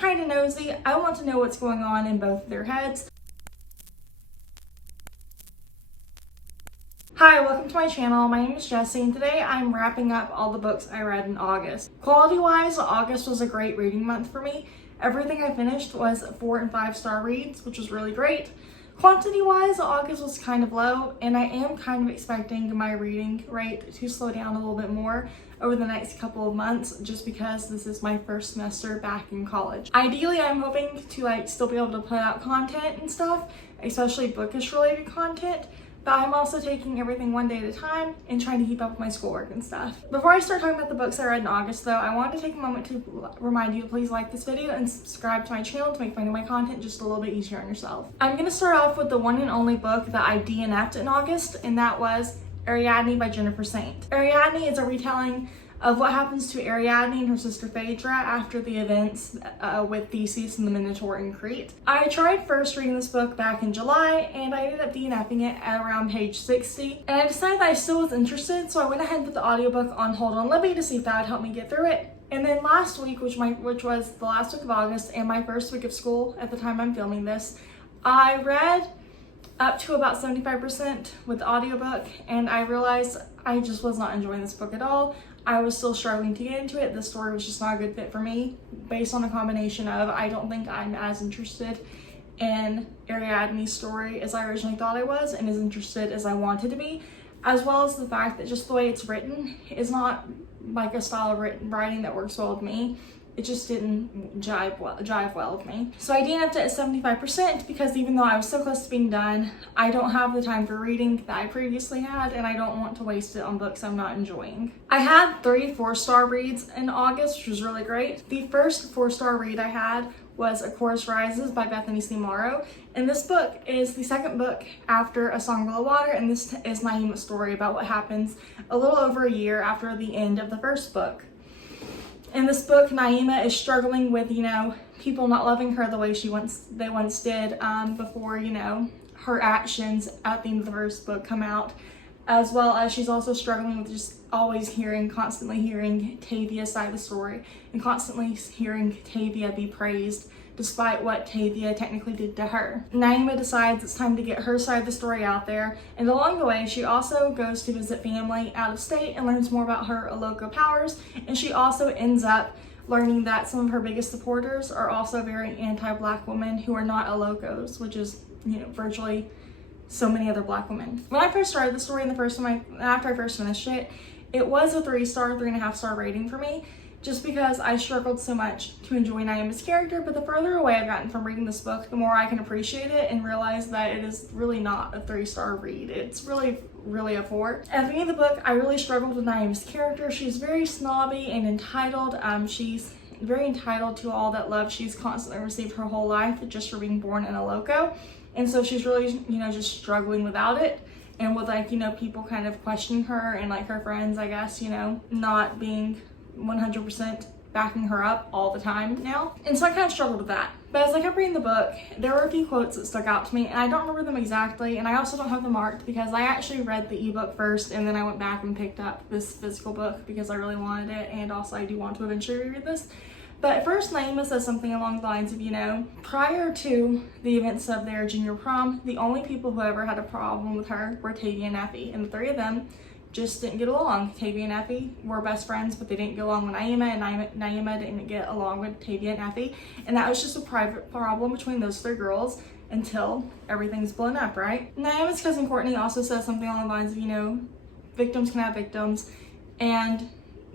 kind of nosy. I want to know what's going on in both of their heads. Hi, welcome to my channel. My name is Jessie, and today I'm wrapping up all the books I read in August. Quality-wise, August was a great reading month for me. Everything I finished was 4 and 5 star reads, which was really great. Quantity-wise, August was kind of low, and I am kind of expecting my reading rate to slow down a little bit more over the next couple of months, just because this is my first semester back in college. Ideally, I'm hoping to still be able to put out content and stuff, especially bookish related content. But I'm also taking everything one day at a time and trying to keep up with my schoolwork and stuff. Before I start talking about the books I read in August though, I wanted to take a moment to remind you to please like this video and subscribe to my channel to make finding my content just a little bit easier on yourself. I'm going to start off with the one and only book that I DNF'd in August, and that was Ariadne by Jennifer Saint. Ariadne is a retelling of what happens to Ariadne and her sister Phaedra after the events with Theseus and the Minotaur in Crete. I tried first reading this book back in July, and I ended up DNFing it at around page 60, and I decided that I still was interested, so I went ahead and put the audiobook on hold on Libby to see if that would help me get through it. And then last week, which was the last week of August and my first week of school at the time I'm filming this, I read up to about 75% with the audiobook, and I realized I just was not enjoying this book at all. I was still struggling to get into it. The story was just not a good fit for me, based on a combination of I don't think I'm as interested in Ariadne's story as I originally thought I was, and as interested as I wanted to be, as well as the fact that just the way it's written is not like a style of writing that works well with me. It just didn't jive well with me. So I DNF'd it at 75% because even though I was so close to being done, I don't have the time for reading that I previously had, and I don't want to waste it on books I'm not enjoying. I had 3 4-star reads in August, which was really great. The first 4-star read I had was A Chorus Rises by Bethany C. Morrow, and this book is the second book after A Song Below Water, and this is Naima's story about what happens a little over a year after the end of the first book. In this book, Naima is struggling with, people not loving her the way they once did before, her actions at the end of the first book come out, as well as she's also struggling with just constantly hearing Tavia's side of the story and constantly hearing Tavia be praised despite what Tavia technically did to her. Naima decides it's time to get her side of the story out there, and along the way she also goes to visit family out of state and learns more about her Aloka powers, and she also ends up learning that some of her biggest supporters are also very anti-black women who are not Alokos, which is, virtually so many other black women. When I first started the story and after I first finished it, it was a 3.5 star rating for me, just because I struggled so much to enjoy Naima's character. But the further away I've gotten from reading this book, the more I can appreciate it and realize that it is really not a 3-star read. It's really a 4. At the beginning of the book, I really struggled with Naima's character. She's very snobby and entitled. She's very entitled to all that love she's constantly received her whole life just for being born in a loco. And so she's really, just struggling without it. And with people kind of questioning her and her friends, I guess, not being 100% backing her up all the time now. And so I kind of struggled with that. But as I kept reading the book, there were a few quotes that stuck out to me, and I don't remember them exactly, and I also don't have them marked because I actually read the ebook first, and then I went back and picked up this physical book because I really wanted it, and also I do want to eventually reread this. But at first, Naima says something along the lines of, prior to the events of their junior prom, the only people who ever had a problem with her were Tavia and Effie, and the 3 of them just didn't get along. Tavia and Effie were best friends, but they didn't get along with Naima, and Naima didn't get along with Tavia and Effie, and that was just a private problem between those 3 girls until everything's blown up, right? Naima's cousin Courtney also says something along the lines of, victims can have victims, and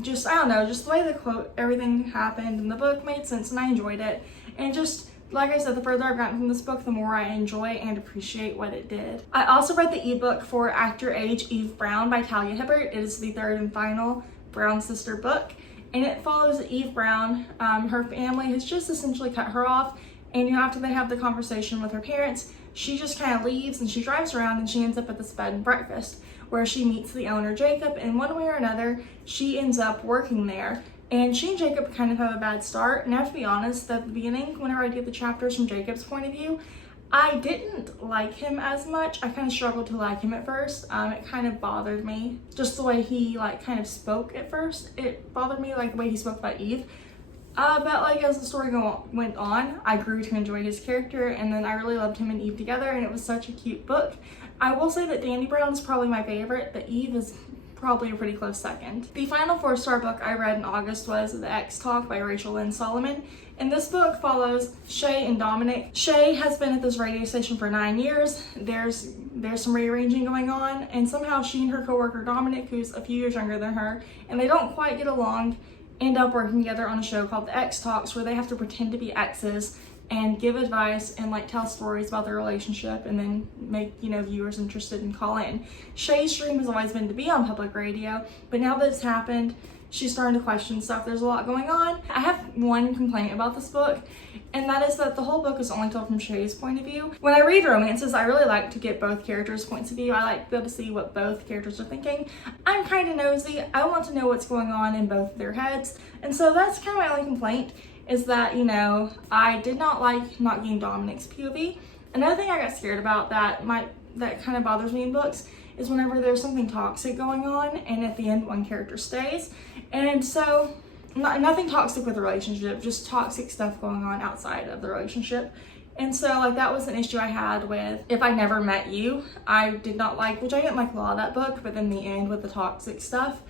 just, I don't know, just the way the quote, everything happened in the book made sense, and I enjoyed it, and just like I said, the further I've gotten from this book, the more I enjoy and appreciate what it did. I also read the ebook for Act Your Age, Eve Brown by Talia Hibbert. It is the 3rd and final Brown sister book, and it follows Eve Brown. Her family has just essentially cut her off, and after they have the conversation with her parents, she just kind of leaves and she drives around and she ends up at this bed and breakfast where she meets the owner, Jacob, and one way or another, she ends up working there. And she and Jacob kind of have a bad start, and I have to be honest, at the beginning, whenever I did the chapters from Jacob's point of view, I didn't like him as much. I kind of struggled to like him at first. It kind of bothered me, just the way he kind of spoke at first. It bothered me, the way he spoke about Eve. But like as the story went on, I grew to enjoy his character, and then I really loved him and Eve together, and it was such a cute book. I will say that Danny Brown is probably my favorite, but Eve is probably a pretty close second. The final 4-star book I read in August was The X Talk by Rachel Lynn Solomon. And this book follows Shay and Dominic. Shay has been at this radio station for 9 years. There's some rearranging going on, and somehow she and her coworker Dominic, who's a few years younger than her, and they don't quite get along, end up working together on a show called The X Talks, where they have to pretend to be exes and give advice and like tell stories about their relationship and then make, you know, viewers interested and call in. Shay's dream has always been to be on public radio, but now that it's happened, she's starting to question stuff. There's a lot going on. I have one complaint about this book, and that is that the whole book is only told from Shay's point of view. When I read romances, I really like to get both characters' points of view. I like to be able to see what both characters are thinking. I'm kind of nosy. I want to know what's going on in both of their heads. And so that's kind of my only complaint, is that, you know, I did not like not getting Dominic's POV. Another thing I got scared about that kind of bothers me in books is whenever there's something toxic going on and at the end one character stays. And so nothing toxic with the relationship, just toxic stuff going on outside of the relationship. And so like that was an issue I had with If I Never Met You. I did not like, which I didn't like a lot of that book, but then the end with the toxic stuff,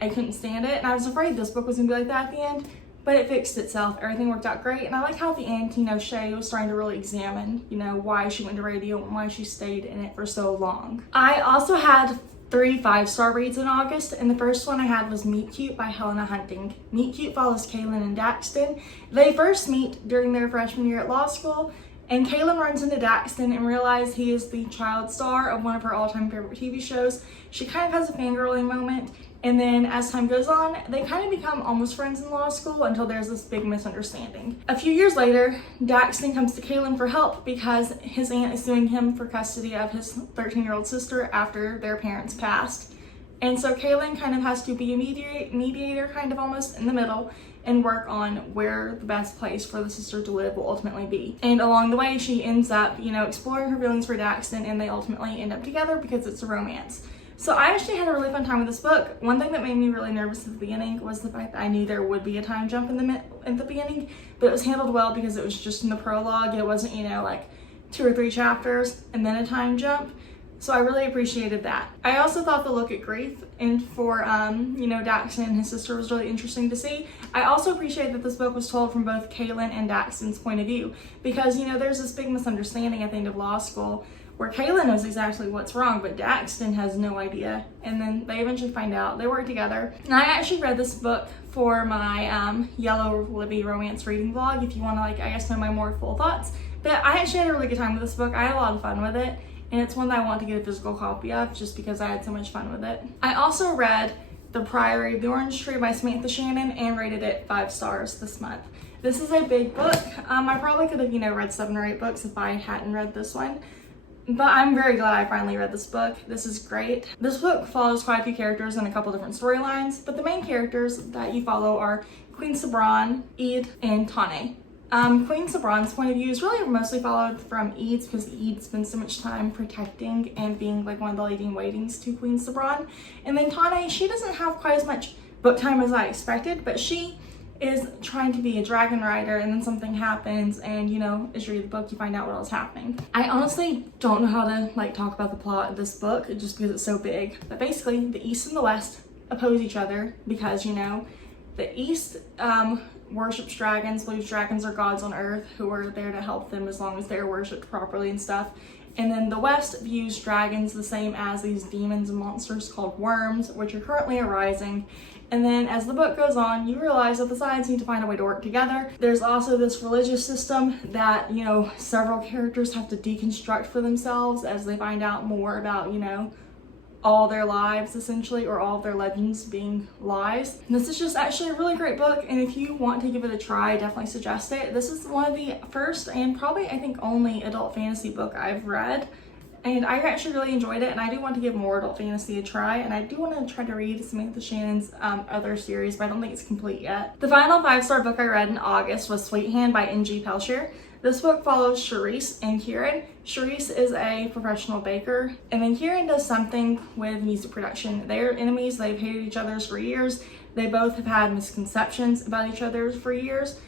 I couldn't stand it. And I was afraid this book was gonna be like that at the end, but it fixed itself. Everything worked out great. And I like how at the end, you know, Shay was starting to really examine, you know, why she went to radio and why she stayed in it for so long. I also had 3 5-star reads in August, and the first one I had was Meet Cute by Helena Hunting. Meet Cute follows Kaylin and Daxton. They first meet during their freshman year at law school, and Kaylin runs into Daxton and realizes he is the child star of one of her all-time favorite TV shows. She kind of has a fangirling moment, and then as time goes on, they kind of become almost friends in law school until there's this big misunderstanding. A few years later, Daxton comes to Kaylin for help because his aunt is suing him for custody of his 13-year-old sister after their parents passed. And so Kaylin kind of has to be a mediator kind of almost in the middle and work on where the best place for the sister to live will ultimately be. And along the way, she ends up, you know, exploring her feelings for Daxton, and they ultimately end up together because it's a romance. So I actually had a really fun time with this book. One thing that made me really nervous at the beginning was the fact that I knew there would be a time jump in the beginning, but it was handled well because it was just in the prologue. It wasn't, you know, like 2 or 3 chapters and then a time jump. So I really appreciated that. I also thought the look at grief and for, you know, Daxton and his sister was really interesting to see. I also appreciate that this book was told from both Kaylin and Daxton's point of view because, you know, there's this big misunderstanding at the end of law school where Kaylin knows exactly what's wrong, but Daxton has no idea. And then they eventually find out. They work together. And I actually read this book for my Yellow Libby romance reading vlog, if you want to, like, I guess know my more full thoughts. But I actually had a really good time with this book. I had a lot of fun with it. And it's one that I want to get a physical copy of just because I had so much fun with it. I also read The Priory of the Orange Tree by Samantha Shannon and rated it 5 stars this month. This is a big book. I probably could have, you know, read 7 or 8 books if I hadn't read this one. But I'm very glad I finally read this book. This is great. This book follows quite a few characters and a couple different storylines, but the main characters that you follow are Queen Sabran, Eid, and Tane. Queen Sabran's point of view is really mostly followed from Eid's because Eid spends so much time protecting and being like one of the lady-in-waitings to Queen Sabran. And then Tane, she doesn't have quite as much book time as I expected, but she is trying to be a dragon rider, and then something happens, and, you know, as you read the book, you find out what else is happening. I honestly don't know how to, like, talk about the plot of this book just because it's so big. But basically, the East and the West oppose each other because, you know, the East worships dragons, believes dragons are gods on earth who are there to help them as long as they're worshipped properly and stuff. And then the West views dragons the same as these demons and monsters called worms, which are currently arising. And then as the book goes on, you realize that the sides need to find a way to work together. There's also this religious system that, you know, several characters have to deconstruct for themselves as they find out more about, you know, all their lives essentially, or all of their legends being lies. And this is just actually a really great book, and if you want to give it a try, I definitely suggest it. This is one of the first and probably I think only adult fantasy book I've read, and I actually really enjoyed it, and I do want to give more adult fantasy a try, and I do want to try to read Samantha Shannon's other series, but I don't think it's complete yet. The final 5-star book I read in August was Sweet Hand by N.G. Peltier. This book follows Charisse and Kieran. Charisse is a professional baker, and then Kieran does something with music production. They're enemies, they've hated each other for years. They both have had misconceptions about each other for years.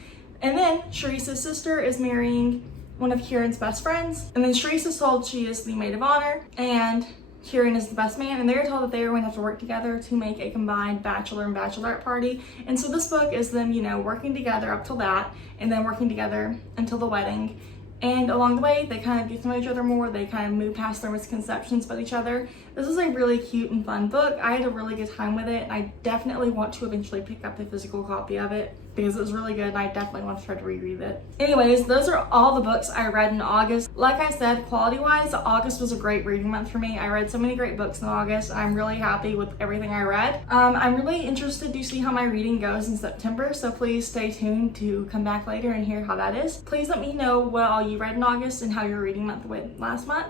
And then Sharice's sister is marrying one of Kieran's best friends. And then Sharice is told she is the maid of honor and Kieran is the best man, and they're told that they are going to have to work together to make a combined bachelor and bachelorette party. And so this book is them, working together up till that, and then working together until the wedding. And along the way, they kind of get to know each other more. They kind of move past their misconceptions about each other. This is a really cute and fun book. I had a really good time with it, and I definitely want to eventually pick up a physical copy of it because it was really good, and I definitely want to try to reread it. Anyways, those are all the books I read in August. Like I said, quality-wise, August was a great reading month for me. I read so many great books in August. I'm really happy with everything I read. I'm really interested to see how my reading goes in September, so please stay tuned to come back later and hear how that is. Please let me know what all you read in August and how your reading month went last month.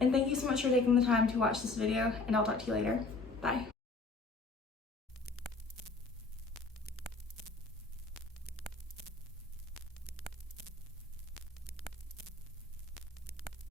And thank you so much for taking the time to watch this video, and I'll talk to you later. Bye.